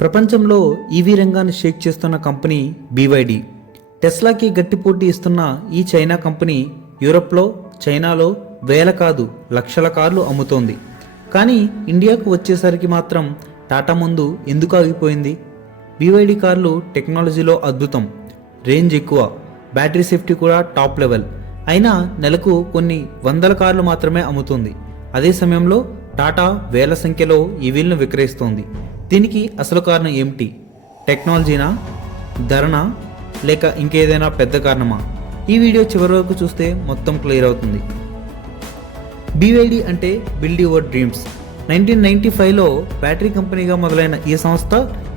ప్రపంచంలో ఈవీ రంగాన్ని షేక్ చేస్తున్న కంపెనీ BYD. టెస్లాకి గట్టి పోటీ ఇస్తున్న ఈ చైనా కంపెనీ యూరప్లో, చైనాలో వేల కాదు లక్షల కార్లు అమ్ముతోంది. కానీ ఇండియాకు వచ్చేసరికి మాత్రం టాటా ముందు ఎందుకు ఆగిపోయింది? BYD కార్లు టెక్నాలజీలో అద్భుతం, రేంజ్ ఎక్కువ, బ్యాటరీ సేఫ్టీ కూడా టాప్ లెవెల్. అయినా నెలకు కొన్ని వందల కార్లు మాత్రమే అమ్ముతుంది. అదే సమయంలో టాటా వేల సంఖ్యలో ఈవీలను విక్రయిస్తోంది. దీనికి అసలు కారణం ఏమిటి? టెక్నాలజీనా, ధరనా, లేక ఇంకేదైనా పెద్ద కారణమా? ఈ వీడియో చివరి వరకు చూస్తే మొత్తం క్లియర్ అవుతుంది. BYD అంటే బిల్డ్ యువర్ డ్రీమ్స్. 1995లో బ్యాటరీ కంపెనీగా మొదలైన ఈ సంస్థ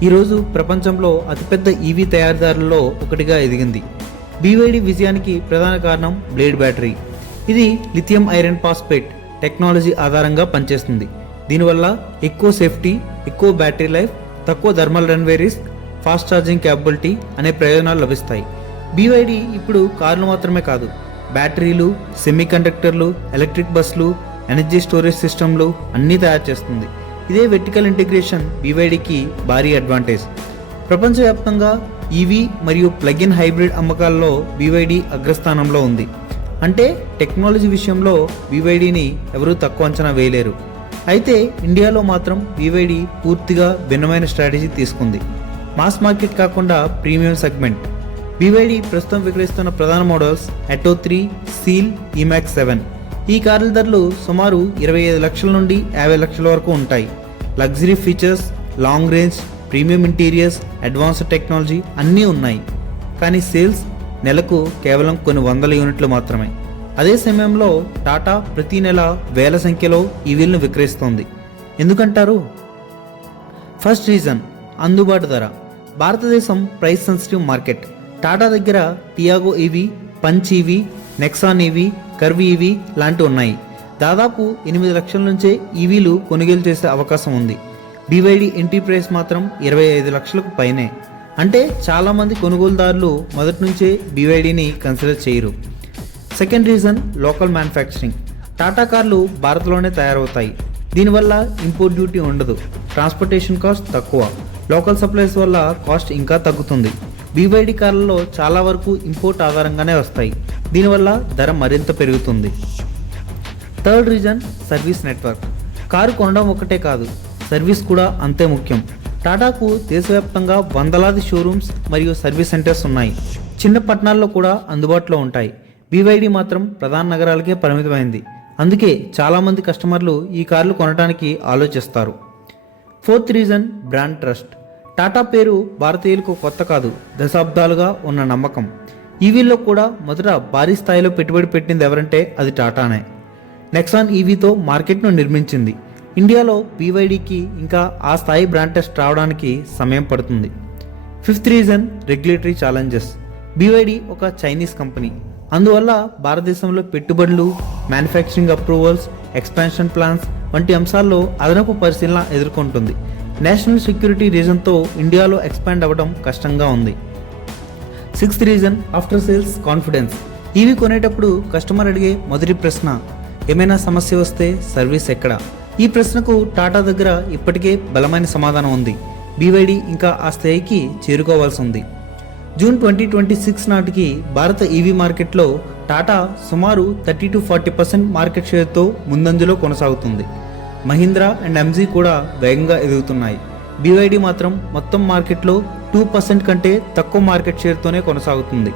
ఈరోజు ప్రపంచంలో అతిపెద్ద ఈవీ తయారీదారులలో ఒకటిగా ఎదిగింది. BYD విజయానికి ప్రధాన కారణం బ్లేడ్ బ్యాటరీ. ఇది లిథియం ఐరన్ ఫాస్ఫేట్ టెక్నాలజీ ఆధారంగా పనిచేస్తుంది. దీనివల్ల ఎక్కువ సేఫ్టీ, ఎక్కువ బ్యాటరీ లైఫ్, తక్కువ thermal runway risk, fast charging capability అనే ప్రయోజనాలు లభిస్తాయి. BYD ఇప్పుడు కార్లు మాత్రమే కాదు, బ్యాటరీలు, సెమీ కండక్టర్లు, ఎలక్ట్రిక్ బస్సులు, ఎనర్జీ స్టోరేజ్ సిస్టమ్లు అన్నీ తయారు చేస్తుంది. ఇదే వెర్టికల్ ఇంటిగ్రేషన్ BYDకి భారీ అడ్వాంటేజ్. ప్రపంచవ్యాప్తంగా ఈవీ మరియు ప్లగ్-ఇన్ హైబ్రిడ్ అమ్మకాల్లో BYD అగ్రస్థానంలో ఉంది. అంటే టెక్నాలజీ విషయంలో BYDని ఎవరూ తక్కువ అంచనా వేయలేరు. అయితే ఇండియాలో మాత్రం BYD పూర్తిగా భిన్నమైన స్ట్రాటజీ తీసుకుంది. మాస్ మార్కెట్ కాకుండా ప్రీమియం సెగ్మెంట్. BYD ప్రస్తుతం విక్రయిస్తున్న ప్రధాన మోడల్స్ అటో 3, సీల్, EMAX 7. ఈ కార్ల ధరలు సుమారు 25 లక్షల నుండి 50 లక్షల వరకు ఉంటాయి. Luxury features, long range, premium interiors, advanced technology అన్నీ ఉన్నాయి. కానీ సేల్స్ నెలకు కేవలం కొన్ని వందల యూనిట్లు మాత్రమే. అదే సమయంలో టాటా ప్రతి నెల వేల సంఖ్యలో ఈవీలను విక్రయిస్తోంది. ఎందుకంటారు? ఫస్ట్ రీజన్, అందుబాటు ధర. భారతదేశం ప్రైస్ సెన్సిటివ్ మార్కెట్. టాటా దగ్గర Tiago EV, Punch EV, Nexon EV, Curvv EV లాంటివి ఉన్నాయి. దాదాపు 8 లక్షల నుంచే ఈవీలు కొనుగోలు చేసే అవకాశం ఉంది. BYD ఎంట్రీ ప్రైస్ మాత్రం 25 లక్షలకు పైనే. అంటే చాలామంది కొనుగోలుదారులు మొదటి నుంచే BYDని కన్సిడర్ చేయరు. Second reason, local manufacturing. Tata కార్లు భారత్లోనే తయారవుతాయి. దీనివల్ల ఇంపోర్ట్ డ్యూటీ ఉండదు, ట్రాన్స్పోర్టేషన్ కాస్ట్ తక్కువ, లోకల్ సప్లైస్ వల్ల కాస్ట్ ఇంకా తగ్గుతుంది. BYD కార్లలో చాలా వరకు ఇంపోర్ట్ ఆధారంగానే వస్తాయి. దీనివల్ల ధర మరింత పెరుగుతుంది. Third reason, service network. Car కొనడం ఒకటే కాదు, సర్వీస్ కూడా అంతే ముఖ్యం. టాటాకు దేశవ్యాప్తంగా వందలాది షోరూమ్స్ మరియు సర్వీస్ సెంటర్స్ ఉన్నాయి. చిన్న పట్టణాల్లో కూడా అందుబాటులో ఉంటాయి. BYD మాత్రం ప్రధాన నగరాలకే పరిమితమైంది. అందుకే చాలామంది కస్టమర్లు ఈ కార్లు కొనడానికి ఆలోచిస్తారు. Fourth reason, brand trust. Tata పేరు భారతీయులకు కొత్త కాదు, దశాబ్దాలుగా ఉన్న నమ్మకం. ఈవీల్లో కూడా మొదట భారీ స్థాయిలో పెట్టుబడి పెట్టింది ఎవరంటే అది టాటానే. నెక్సాన్ ఈవీతో మార్కెట్ను నిర్మించింది. ఇండియాలో BYDకి ఇంకా ఆ స్థాయి బ్రాండ్ టెస్ట్ రావడానికి సమయం పడుతుంది. Fifth reason, regulatory challenges. BYD ఒక చైనీస్ కంపెనీ. అందువల్ల భారతదేశంలో పెట్టుబడులు, మ్యానుఫ్యాక్చరింగ్ అప్రూవల్స్, ఎక్స్పాన్షన్ ప్లాన్స్ వంటి అంశాల్లో అదనపు పరిశీలన ఎదుర్కొంటుంది. నేషనల్ సెక్యూరిటీ రీజన్తో ఇండియాలో ఎక్స్పాండ్ అవ్వడం కష్టంగా ఉంది. Sixth reason, after sales confidence. EV కొనేటప్పుడు కస్టమర్ అడిగే మొదటి ప్రశ్న, ఏమైనా సమస్య వస్తే సర్వీస్ ఎక్కడ? ఈ ప్రశ్నకు టాటా దగ్గర ఇప్పటికే బలమైన సమాధానం ఉంది. BYD ఇంకా ఆ స్థాయికి చేరుకోవాల్సి ఉంది. జూన్ 2026 నాటికి భారత ఈవీ మార్కెట్లో టాటా సుమారు 30-40% మార్కెట్ షేర్తో ముందంజలో కొనసాగుతుంది. మహీంద్రా అండ్ MG కూడా వేగంగా ఎదుగుతున్నాయి. BYD మాత్రం మొత్తం మార్కెట్లో 2% కంటే తక్కువ మార్కెట్ షేర్తోనే కొనసాగుతుంది.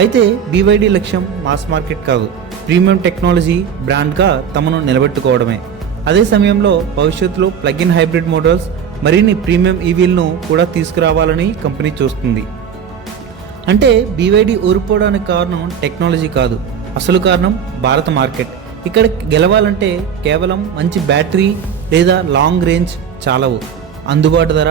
అయితే BYD లక్ష్యం మాస్ మార్కెట్ కాదు, ప్రీమియం టెక్నాలజీ బ్రాండ్గా తమను నిలబెట్టుకోవడమే. అదే సమయంలో భవిష్యత్తులో ప్లగ్-ఇన్ హైబ్రిడ్ మోడల్స్, మరిన్ని ప్రీమియం ఈవీలను కూడా తీసుకురావాలని కంపెనీ చూస్తుంది. అంటే BYD ఓడిపోవడానికి కారణం టెక్నాలజీ కాదు, అసలు కారణం భారత మార్కెట్. ఇక్కడ గెలవాలంటే కేవలం మంచి బ్యాటరీ లేదా లాంగ్ రేంజ్ చాలవు. అందుబాటు ధర,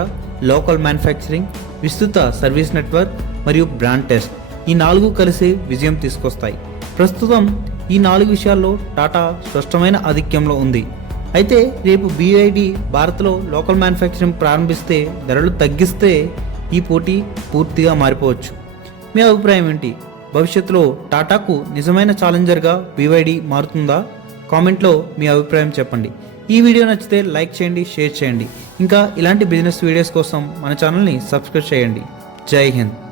లోకల్ మ్యానుఫ్యాక్చరింగ్, విస్తృత సర్వీస్ నెట్వర్క్ మరియు బ్రాండ్ టెస్ట్, ఈ 4 కలిసి విజయం తీసుకొస్తాయి. ప్రస్తుతం ఈ 4 విషయాల్లో టాటా స్పష్టమైన ఆధిక్యంలో ఉంది. అయితే రేపు BYD భారత్లో లోకల్ మ్యానుఫ్యాక్చరింగ్ ప్రారంభిస్తే, ధరలు తగ్గిస్తే ఈ పోటీ పూర్తిగా మారిపోవచ్చు. మీ అభిప్రాయం ఏంటి? భవిష్యత్తులో టాటాకు నిజమైన ఛాలెంజర్గా BYD మారుతుందా? కామెంట్లో మీ అభిప్రాయం చెప్పండి. ఈ వీడియో నచ్చితే లైక్ చేయండి, షేర్ చేయండి. ఇంకా ఇలాంటి బిజినెస్ వీడియోస్ కోసం మన ఛానల్ని సబ్స్క్రైబ్ చేయండి. జై హింద్.